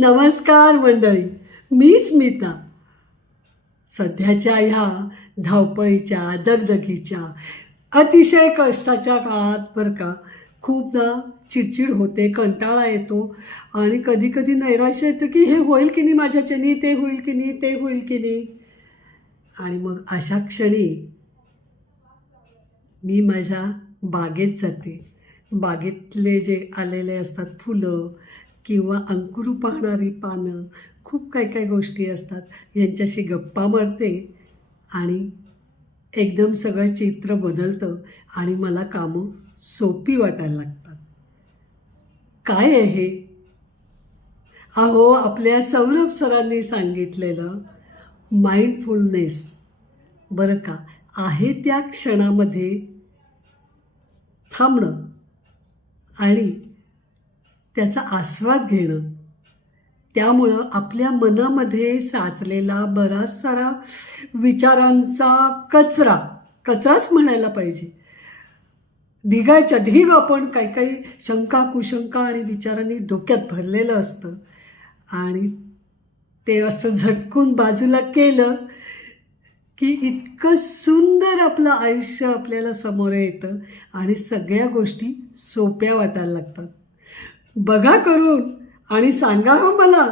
नमस्कार मंडळी मी स्मिता. सध्याच्या ह्या धावपळीच्या दगदगीच्या अतिशय कष्टाच्या काळात बरं का खूपदा चिडचिड होते कंटाळा येतो आणि कधी कधी नैराश्य येतं की हे होईल की नाही माझ्याच्यानी ते होईल की नाही ते होईल की नाही. आणि मग अशा क्षणी मी माझ्या बागेत जाते. बागेतले जे आलेले असतात फुलं किंवा अंकुरू पाहणारी पानं खूप काही काही गोष्टी असतात. यांच्याशी गप्पा मारते आणि एकदम सगळं चित्र बदलतं आणि मला कामं सोपी वाटायला लागतात. काय आहे? हे अहो आपल्या सौरभ सरांनी सांगितलेलं माइंडफुलनेस बरं का? आहे त्या क्षणामध्ये थांबणं आणि त्याचा आस्वाद घेणं. त्यामुळं आपल्या मनामध्ये साचलेला बराच सारा विचारांचा कचरा कचराच म्हणायला पाहिजे. ढिगायच्या ढीग आपण काही काही शंका कुशंका आणि विचारांनी डोक्यात भरलेलं असतं. आणि ते असं झटकून बाजूला केलं की इतकं सुंदर आपलं आयुष्य आपल्याला समोर येतं आणि सगळ्या गोष्टी सोप्या वाटायला लागतात. बघा करून आणि सांगा हो मला